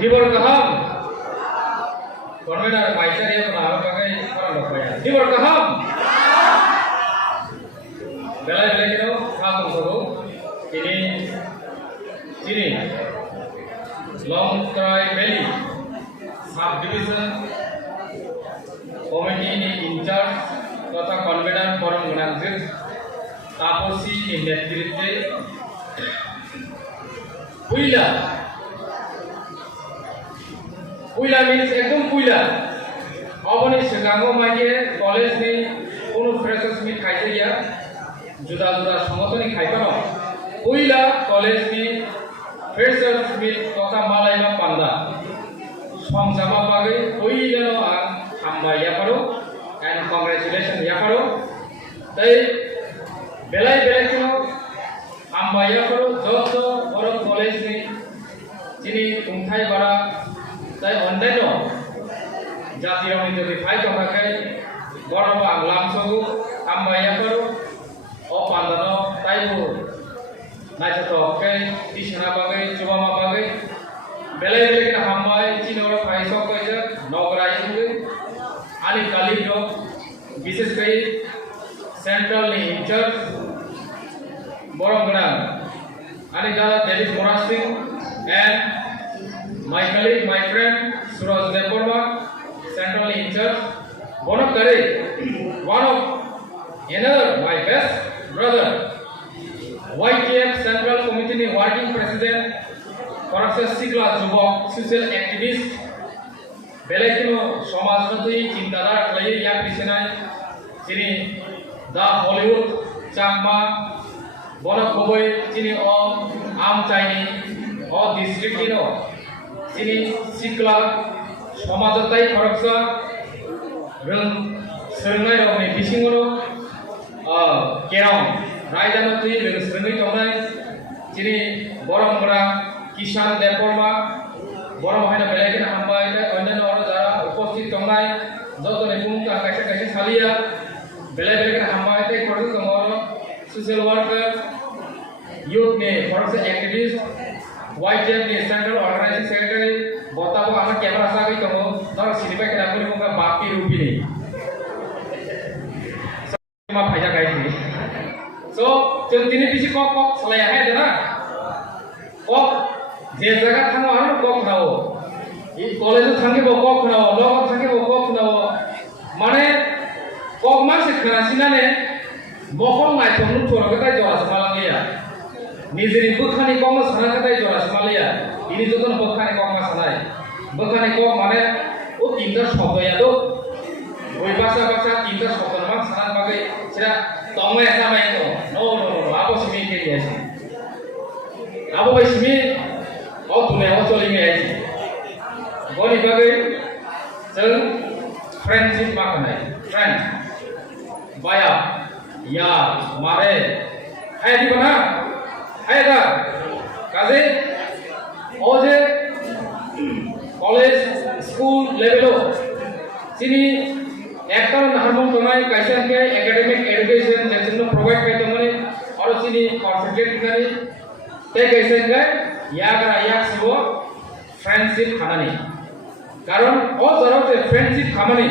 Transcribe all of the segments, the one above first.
Dibor kaham. Konvenar paisar ya kenal pakai orang berbayar. Dibor kaham. Belai kita kamu soro ini Longthorai Valley Subdivision Committee ini in charge tata convener forum menanggir taposi ini netrite Puila means ekdom puila aboni sekango maike college ni kono freshers meet khaite ya juda samotoni khaipano puila college ni freshers meet tata malai ma panda samjama bagai puila no hamba ya paro and congratulations ya paro tai belai kino hamba ya paro joto boro college ni chini tungthai bara tai ondaino jati roni jodi phai tokakai boro ang lamsogu hamba ya paro o pandano taibu nacha tokai tisna bagai chubama bagai belai kina hamba chini oro phai sokai ja nograi sungu ani kali do বিশেষ করে central incharge বড়গড়া ani da David Morasing and my colleague my friend Suraj Deporma central incharge one of another my best brother YTF central committee working president corruption sigla jubok social activist Belekino সমাজনৈতিক চিন্তাধারা খালাই ইয়া পিছনায় যিনি দা Hollywood Chakma বড় খবই যিনি আম চাইনি ডিস্ট্রিক্টিনো যিনি সিকলা সমাজতাই খরকসা রং সোরনাই রংনি বিসিङनो কেরাম রায়জানতি রং সোরনাই তংनाय যিনি বরমগড়া কিষান দেববর্মা বড় মহিলা বেলাইকে হামবাই অন্যান্য যারা উপস্থিত তংनाय যতনে পুংকা কাছে সালিয়া বেলাইকে হামবাই তাই করতে তংর social worker youth ne force activist YTF ne central organizing secretary botabo আমার ক্যামেরা সাগৈ তংো ধর সিনিপা কেনা করি মুকা বাপি রূপিনি মা ফাইজা গাইছি so जों दिनै बिसि कक सलाया हाय देना कक যে জায়গা থানো আর কক নাও এই কলেজে থাকিব কক নাও লগত থাকিব কক নাও মানে কক মাসে খানাসিনানে বকল নাই তমু থরগতাই জরাস মালাঙ্গিয়া নিজেরি বখানি কম সানাকাতাই জরাস মালিয়া ইনি যতন বখানি কম মাসানাই বখানি কক মানে ও তিনটা শব্দ ইয়াদো ওই ভাষা তিনটা শব্দ মান সানান বাগে সেটা তমে এসামাই তো নো আবো সিমি কে দিয়েছে আবো ভাই Simi dunia otoling aji boni bagai जों friendship maknai friend baya ya mare hai di bana hai da kaje oje college school level sini ektal harmon tonai kaisan ke academic education যেজন্য provide kai tomone aro sini concentrate kari te kaisan ke यागरा याग सिबो friendship खानानि कारण ओ जरावते friendship खामानि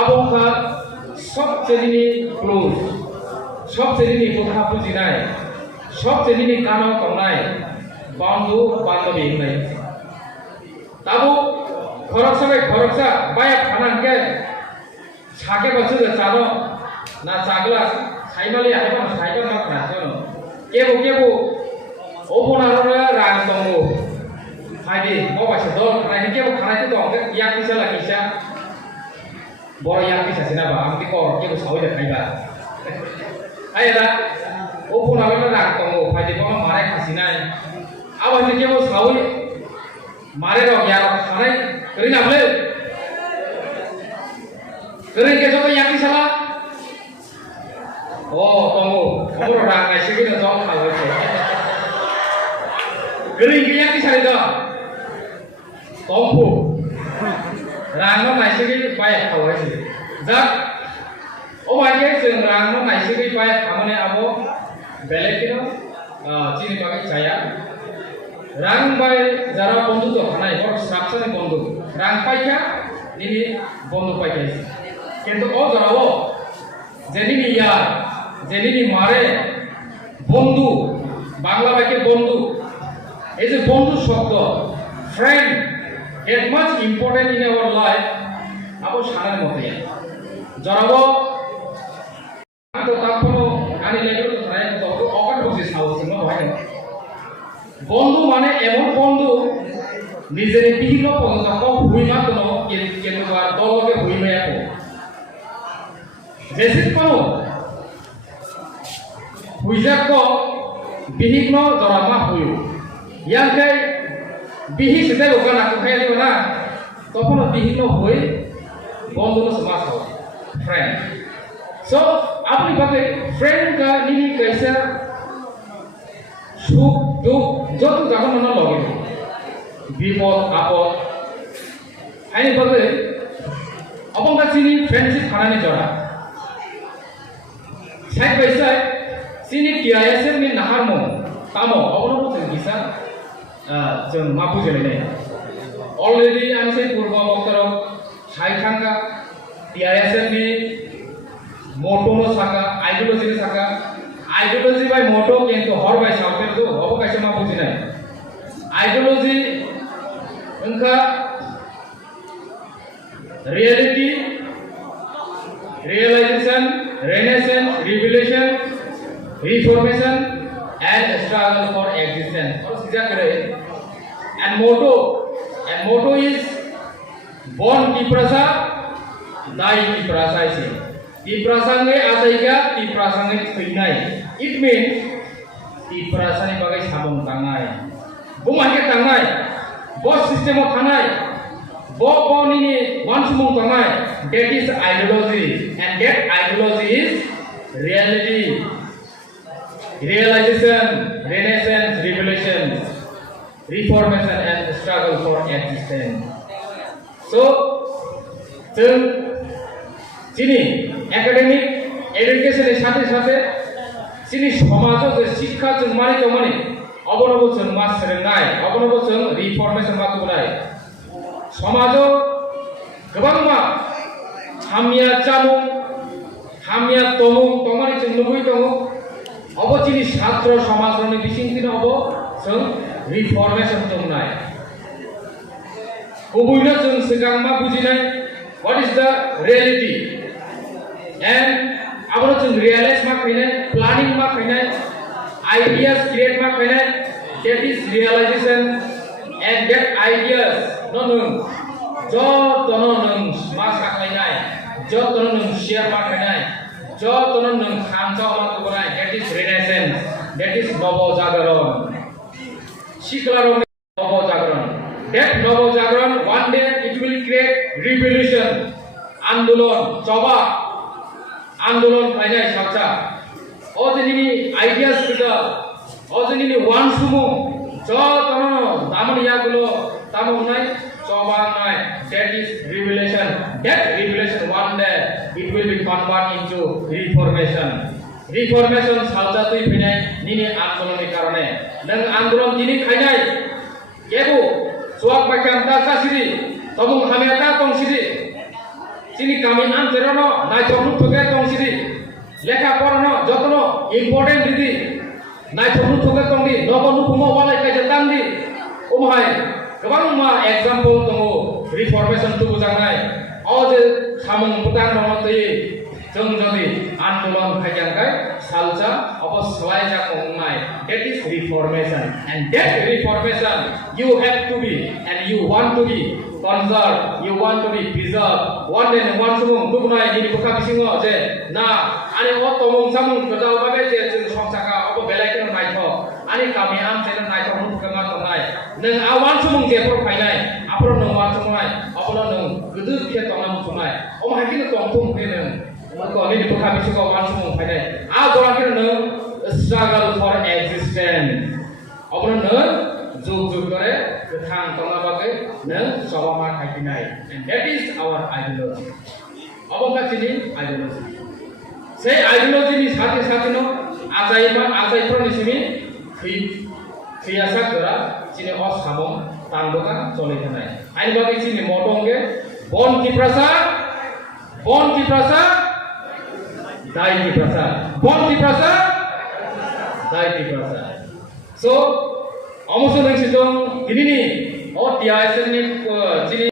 आबोखा सब चेनिनि close सब चेनिनि कोथा बुजिनाय सब चेनिनि गानाव तंनाय बंधु बान्धवी होननाय ताबो खरकसा बाया खानांके साके बसो जानो ना जागला साइमालि आइबा साइबा मा खानासनो केबो ओपनारनो रां दङो हायदि मबाइल दल खानायनि केबो खानायनि दं याक पिसा लाखिसा बर याक पिसा सिनाबा आंति कर केबो सावै देखायबा आयदा ओपनारनो रां दङो हायदि मा मारे खासिनाय आबानि केबो सावै मारे रग याक खानाय करिनाबले करिन के जको याक पिसा ला ओ दङो खबर रां नायसिगिनो दं खावैसे Gering kaya kisah itu, tompu, rangno naisigi baik kau sih. Jak, oh macam sih rangno naisigi baik kamu ni abo belek itu, cini pakai caya, রাং বাই যারা বন্ধুত্ব খানাই বড় সাবসানে বন্ধু রাং পাইকা নিনি বন্ধু পাইকাইছে কিন্তু ও যারাও যেদিনই ইয়ার যেদিনই মারে বন্ধু বাংলা বাক্যে বন্ধু এই যে বন্ধু শব্দ friend at much important in our life আবো সারার মতে যারাও তো তারপরও গানি লেগেও তো প্রায় তো অকাট বসে সাহস না হয় না বন্ধু মানে এমন বন্ধু নিজের বিভিন্ন পদক ভূমিমা কোনো কেন্দ্র দলকে ভূমিমা একো যেসিত কোনো হুইজাক বিভিন্ন দরামা হইও ইয়াংকে বিহি সেটাই ওখানে আঁকাই দিব না তখন বিভিন্ন হয়ে বন্ধু সমাজ হয় ফ্রেন্ড সো আপনি ভাবে ফ্রেন্ড का নিনি कैसा সুখ দুঃখ যত যখন মনে লগে বিপদ আপদ আইনি ভাবে অবঙ্গা চিনি ফ্রেন্ডশিপ খানানি জড়া সাইড বাই সাইড চিনি টিআইএসএম नि नाहारमो तामो अबनो जों गिसा जों मा बुजिलायनाय अलरेडि आं से पूर्व बक्तराव साइथांगा टिआइएसएम नि मोटो साका आइडियोलॉजी साका आइडियोलॉजी बाय मोटो किंतु हर बाय सावफेर दो अब कैसे मा बुजिनाय आइडियोलॉजी उनका reality realisation renaissance revelation reformation and struggle for existence और सीधा करे and motto is born Tiprasa die Tiprasa is Tiprasa nge asaiga Tiprasa nge khwnai it means Tiprasa ni bagai sabung tangai bumake tangai bos system of tangai bo ni one sumung tangai that is ideology and that ideology is reality realization renaissance revolution reformation and struggle for existence so जों চিনি academic এডুকেশনের সাথে সাথে চিনি সমাজও যে শিক্ষা जों माने तो माने अबनबो जों मा सोलोंनाय अबनबो जों रिफर्मेशन मा खालामनाय समाजও गोबां मा हामिया जामुं हामिया तमुं तमानि जों नुबुय दङ अब चिनि छात्र समाजनि बिथिंथिनो अब जों रिफर्मेशन दंनाय गुबैनो जों सिगां मा बुजिनाय what is the reality and abro जों realize मा खैनाय planning मा खैनाय ideas create मा खैनाय that is realization and that ideas no jo tono nung ma saklainai jo tono nung share मा खैनाय jo tono nung khamja मा खबनाय that is renaissance that is novo jagaron shiklaro novo jagaron that novo jagaron one day it will create revolution आंदोलन चबा आंदोलन फाइनाय साचा अजनिनि ideas गदा अजनिनि वान सुमु ज तनो दामनिया गुलो तामनाय चबा नाय that is revolution that revolution one day it will be converted into reformation सालजा तै फैनाय निनि आंदोलननि कारणे नों आंदोलन दिनि खायनाय केबो सुवाक बायखान्ता जासिरि तमुं हामेता तंसिरि চিনি কামি আনতেরনো নাইথমু থগে তংসিদি লেখা পড়ানো যতনো ইম্পর্টেন্ট দিদি নাইথমু থগে তংদি নবনু ফুমো বালাই কাজে তামদি ওমহাই गोबां मा एग्जांपल दङ रिफर्मेशन तु बुजांनाय अ जे सामुं पुतां दङ तै जों जदि आन्दोलन खायजांगाय सालजा अबस्लाय जाखंनाय that is reformation and that reformation you have to be and you want to be conserve you want to be preserve one day one sumung dugnai ni buka bisingo je na ani o tomung samung kodal babe je जों संसाका अब बेलायखौ नायथ ani kami am chen naयथ नु kama tongnai nang awan sumung je pro फायनाय apro nang wan sumai apro nang gudu khe tongnam sumai o ma hakino tongthum khe nang ko ni buka bisingo wan sumung फायनाय a jora khe nang struggle for existence apro nang जुग जुग करे गोथां तंगा बागै नों सबामा थाखिनाय and that is our ideology अबंगाचिनि ideology से ideology नि साथे साथे नो आजायफोरनि सिमि खैयासा गोरा sini os samong tangdoka soleh kanai. Ain bagi sini motongge bon Tiprasa, dai Tiprasa, bon Tiprasa, dai Tiprasa. So, amusun yang sidong gini nih, oh tiada sini sini